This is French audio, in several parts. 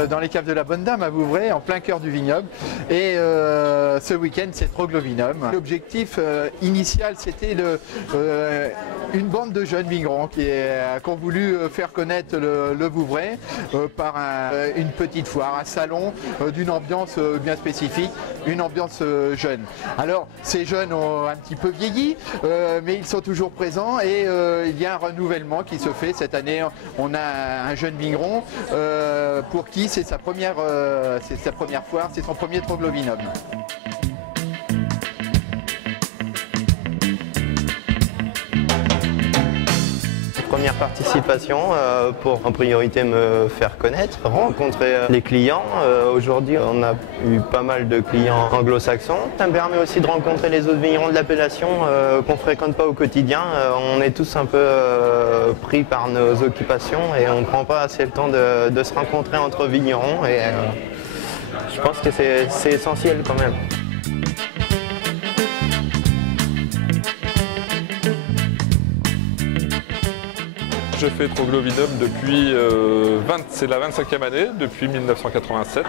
sommes dans les caves de la Bonne Dame à Vouvray, en plein cœur du vignoble. Et ce week-end, c'est Troglovinum. L'objectif initial, c'était une bande de jeunes vignerons qui ont voulu faire connaître le Vouvray par une petite foire, un salon d'une ambiance bien spécifique, une ambiance jeune. Alors, ces jeunes ont un petit peu vieilli, mais ils sont toujours présents et il y a un renouvellement qui se fait. Cette année, on a un jeune vigneron pour qui c'est sa première foire, c'est son premier Troglovinum. Première participation pour en priorité me faire connaître, rencontrer les clients. Aujourd'hui, on a eu pas mal de clients anglo-saxons. Ça me permet aussi de rencontrer les autres vignerons de l'appellation qu'on ne fréquente pas au quotidien. On est tous un peu pris par nos occupations et on ne prend pas assez le temps de se rencontrer entre vignerons. Et je pense que c'est essentiel quand même. Je fais Troglovinum depuis, c'est la 25e année, depuis 1987,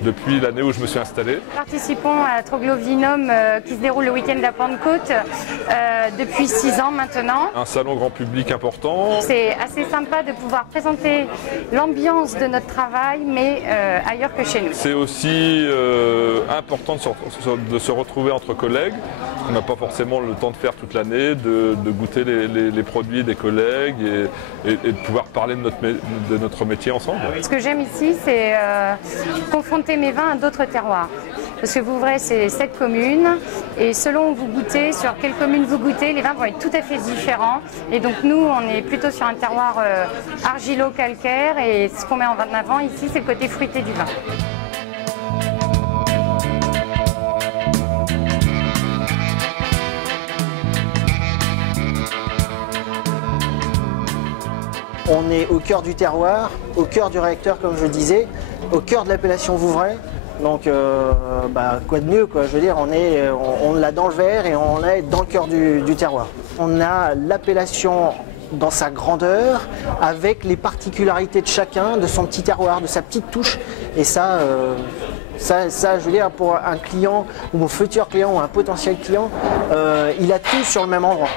depuis l'année où je me suis installé. Participons à Troglovinum qui se déroule le week-end de la Pentecôte depuis 6 ans maintenant. Un salon grand public important. C'est assez sympa de pouvoir présenter l'ambiance de notre travail, mais ailleurs que chez nous. C'est aussi important de se retrouver entre collègues. On n'a pas forcément le temps de faire toute l'année, de goûter les produits des collègues et de pouvoir parler de notre métier ensemble. Ce que j'aime ici, c'est confronter mes vins à d'autres terroirs. Parce que Vouvray, c'est 7 communes et selon où vous goûtez, sur quelle commune vous goûtez, les vins vont être tout à fait différents. Et donc nous, on est plutôt sur un terroir argilo-calcaire et ce qu'on met en avant ici, c'est le côté fruité du vin. On est au cœur du terroir, au cœur du réacteur comme je disais, au cœur de l'appellation Vouvray. Donc quoi de mieux quoi, je veux dire, on l'a dans le verre et on est dans le cœur du terroir. On a l'appellation dans sa grandeur, avec les particularités de chacun, de son petit terroir, de sa petite touche. Et ça, je veux dire, pour un client ou un futur client ou un potentiel client, il a tout sur le même endroit.